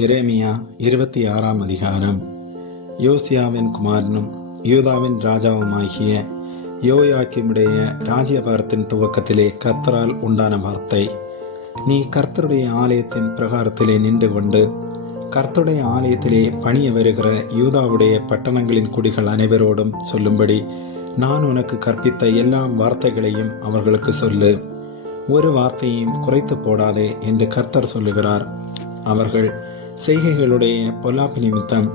எரேமியா 26ஆம் அதிகாரம். யோசியாவின் குமாரனும் யூதாவின் ராஜாவுமாகிய யோயாக்கீமுடைய ராஜ்யபாரத்தின் துவக்கத்திலே கர்த்தரால் உண்டான வார்த்தை. நீ கர்த்தருடைய ஆலயத்தின் பிரகாரத்திலே நின்று கொண்டு கர்த்தருடைய ஆலயத்திலே பணிய வருகிற யூதாவுடைய பட்டணங்களின் குடிகள் அனைவரோடும் சொல்லும்படி நான் உனக்கு கற்பித்த எல்லா வார்த்தைகளையும் அவர்களுக்கு சொல்லு. ஒரு வார்த்தையையும் குறைத்து போடாதே என்று கர்த்தர் சொல்லுகிறார். அவர்கள் செய்கைகளுடைய பொல்லாப்பு நிமித்தம்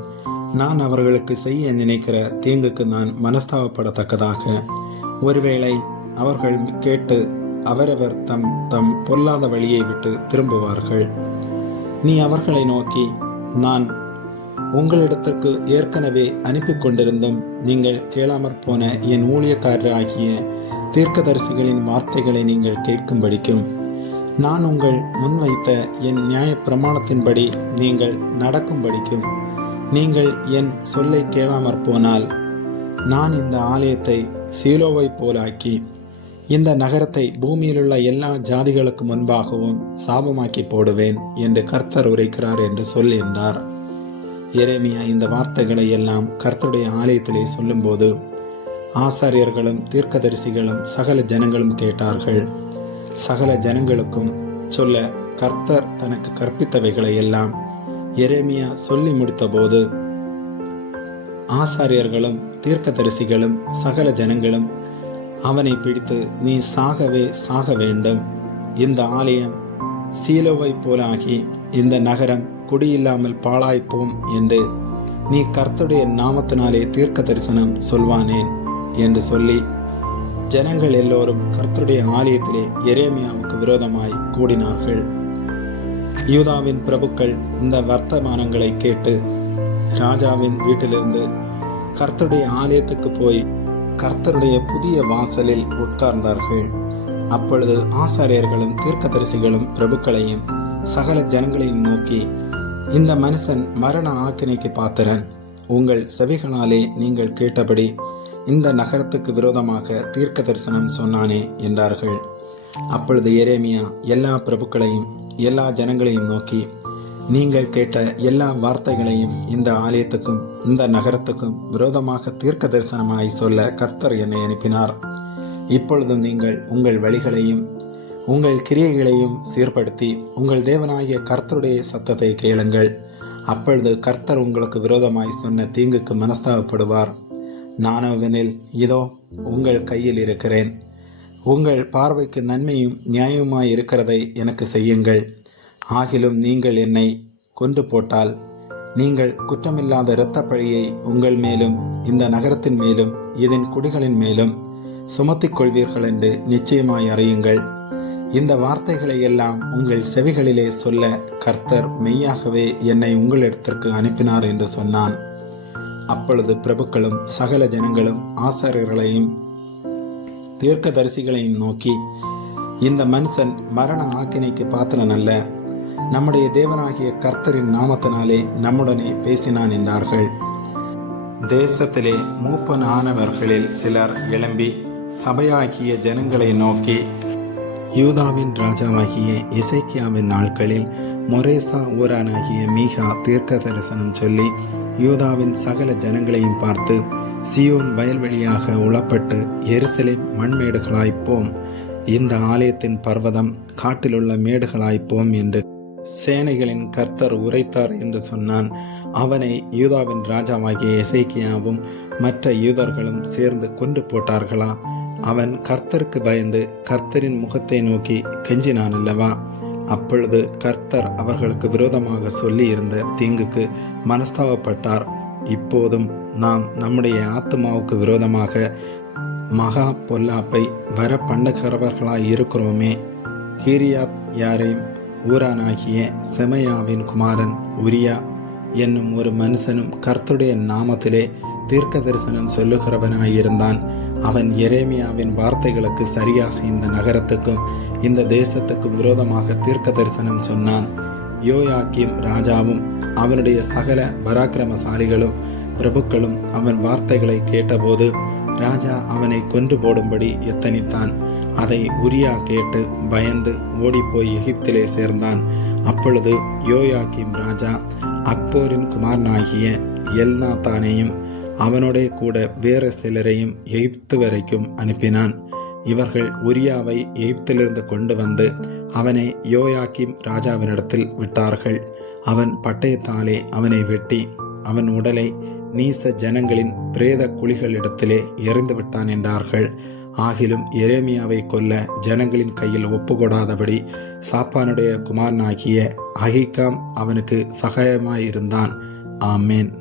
நான் அவர்களுக்கு செய்ய நினைக்கிற தீங்குக்கு நான் மனஸ்தாபப்படத்தக்கதாக ஒருவேளை அவர்கள் கேட்டு அவரவர் தம் தம் பொல்லாத வழியை விட்டு திரும்புவார்கள். நீ அவர்களை நோக்கி, நான் உங்களிடத்திற்கு ஏற்கனவே அனுப்பி கொண்டிருந்தும் நீங்கள் கேளாமற் போன என் ஊழியக்காரராகிய தீர்க்கதரிசிகளின் வார்த்தைகளை நீங்கள் கேட்கும்படிக்கும் நான் உங்கள் முன்வைத்த என் நியாய பிரமாணத்தின்படி நீங்கள் நடக்கும்படிக்கும் நீங்கள் என் சொல்லை கேளாமற் போனால் நான் இந்த ஆலயத்தை சீலோவை போலாக்கி இந்த நகரத்தை பூமியிலுள்ள எல்லா ஜாதிகளுக்கு முன்பாகவும் சாபமாக்கி போடுவேன் என்று கர்த்தர் உரைக்கிறார் என்று சொல் என்றார். எரேமியா இந்த வார்த்தைகளை எல்லாம் கர்த்தருடைய ஆலயத்திலே சொல்லும்போது ஆசாரியர்களும் தீர்க்கதரிசிகளும் சகல ஜனங்களும் கேட்டார்கள். சகல ஜனங்களுக்கும் சொல்ல கர்த்தர் தனக்கு கற்பித்தவைகளை எல்லாம் எரேமியா சொல்லி முடித்தபோது ஆசாரியர்களும் தீர்க்கதரிசிகளும் சகல ஜனங்களும் அவனை பிடித்து, நீ சாகவே சாக வேண்டும், இந்த ஆலயம் சீலோவை போலாகி இந்த நகரம் குடியில்லாமல் பாழாய்ப்போம் என்று நீ கர்த்தருடைய நாமத்தினாலே தீர்க்க தரிசனம் சொல்வானேன் என்று சொல்லி ஜனங்கள் எல்லோரும் கர்த்தருடைய ஆலயத்திலே எரேமியாவுக்கு விரோதமாய் கூடினார்கள். யூதாவின் பிரபுக்கள் இந்த வர்த்தமானங்களை கேட்டு ராஜாவின் வீட்டிலிருந்து கர்த்தருடைய ஆலயத்துக்கு போய் கர்த்தருடைய புதிய வாசலில் உட்கார்ந்தார்கள். அப்பொழுது ஆசாரியர்களும் தீர்க்கதரிசிகளும் பிரபுக்களையும் சகல ஜனங்களையும் நோக்கி, இந்த மனுஷன் மரண ஆக்கினைக்கு பாத்திரன். உங்கள் செவிகளாலே நீங்கள் கேட்டபடி இந்த நகரத்துக்கு விரோதமாக தீர்க்க தரிசனம் சொன்னானே என்றார்கள். அப்பொழுது எரேமியா எல்லா பிரபுக்களையும் எல்லா ஜனங்களையும் நோக்கி, நீங்கள் கேட்ட எல்லா வார்த்தைகளையும் இந்த ஆலயத்துக்கும் இந்த நகரத்துக்கும் விரோதமாக தீர்க்க தரிசனமாய் சொல்ல கர்த்தர் என்னை அனுப்பினார். இப்பொழுதும் நீங்கள் உங்கள் வழிகளையும் உங்கள் கிரியைகளையும் சீர்படுத்தி உங்கள் தேவனாகிய கர்த்தருடைய சத்தத்தை கேளுங்கள். அப்பொழுது கர்த்தர் உங்களுக்கு விரோதமாய் சொன்ன தீங்குக்கு மனஸ்தாபப்படுவார். நானவனில் இதோ உங்கள் கையில் இருக்கிறேன். உங்கள் பார்வைக்கு நன்மையும் நியாயமாய் இருக்கிறதை எனக்கு செய்யுங்கள். ஆகிலும் நீங்கள் என்னை கொன்று போட்டால் நீங்கள் குற்றமில்லாத இரத்த பழியை உங்கள் மேலும் இந்த நகரத்தின் மேலும் இதன் குடிகளின் மேலும் சுமத்திக் கொள்வீர்கள் என்று நிச்சயமாய் அறியுங்கள். இந்த வார்த்தைகளை எல்லாம் உங்கள் செவிகளிலே சொல்ல கர்த்தர் மெய்யாகவே என்னை உங்களிடத்திற்கு அனுப்பினார் என்று சொன்னான். அப்பொழுது பிரபுக்களும் சகல ஜனங்களும் ஆசாரியர்களையும் தீர்க்கதரிசிகளையும் நோக்கி, இந்த மனுஷன் மரண ஆக்கினைக்கு பாத்திரன் அல்ல, நம்முடைய தேவனாகிய கர்த்தரின் நாமத்தினாலே நம்முடனே பேசினான் என்றார்கள். தேசத்திலே மூப்பனானவர்களில் சிலர் எழும்பி சபையாகிய ஜனங்களை நோக்கி, யூதாவின் ராஜாவாகிய எசேக்கியாவின் நாட்களில் மொரேசா ஊரானாகிய மீகா தீர்க்க தரிசனம் சொல்லி யூதாவின் சகல ஜனங்களையும் பார்த்து, சியோன் வயல்வெளியாக உளப்பட்டு எருசலேம் மண்மேடுகளாய்ப்போம், இந்த ஆலயத்தின் பர்வதம் காட்டிலுள்ள மேடுகளாய்ப்போம் என்று சேனைகளின் கர்த்தர் உரைத்தார் என்று சொன்னான். அவனை யூதாவின் ராஜாவாகிய எசேக்கியாவும் மற்ற யூதர்களும் சேர்ந்து கொன்று போட்டார்களா? அவன் கர்த்தருக்கு பயந்து கர்த்தரின் முகத்தை நோக்கி கெஞ்சினான் அல்லவா? அப்பொழுது கர்த்தர் அவர்களுக்கு விரோதமாக சொல்லி இருந்த தீங்குக்கு மனஸ்தாபப்பட்டார். இப்போதும் நாம் நம்முடைய ஆத்மாவுக்கு விரோதமாக மகா பொல்லாப்பை வர பண்ணுகிறவர்களாய் இருக்கிறோமே. கீரியாத் யாரீம் ஊரானாகிய செமையாவின் குமாரன் உரியா என்னும் ஒரு மனுஷனும் கர்த்தருடைய நாமத்திலே தீர்க்க தரிசனம் சொல்லுகிறவனாயிருந்தான். அவன் எரேமியாவின் வார்த்தைகளுக்கு சரியாக இந்த நகரத்துக்கும் இந்த தேசத்துக்கும் விரோதமாக தீர்க்க தரிசனம் சொன்னான். யோயாக்கீம் ராஜாவும் அவனுடைய சகல பராக்கிரமசாலிகளும் பிரபுக்களும் அவன் வார்த்தைகளை கேட்டபோது ராஜா அவனை கொன்று போடும்படி எத்தனித்தான். அதை உரியா கேட்டு பயந்து ஓடிப்போய் எகிப்திலே சேர்ந்தான். அப்பொழுது யோயாக்கீம் ராஜா அக்போரின் குமாரனாகிய எல்நாத்தானையும் அவனோடே கூட வேறு சிலரையும் எகிப்து வரைக்கும் அனுப்பினான். இவர்கள் உரியாவை எகிப்திலிருந்து கொண்டு வந்து அவனை யோயாக்கீம் ராஜாவினிடத்தில் விட்டார்கள். அவன் பட்டயத்தாலே அவனை வெட்டி அவன் உடலை நீச ஜனங்களின் பிரேத குழிகளிடத்திலே எறிந்து விட்டான் என்றார்கள். ஆகிலும் எரேமியாவை கொல்ல ஜனங்களின் கையில் ஒப்புக்கொடாதபடி சாப்பானுடைய குமாரனாகிய அகிகாம் அவனுக்கு சகாயமாயிருந்தான். ஆமேன்.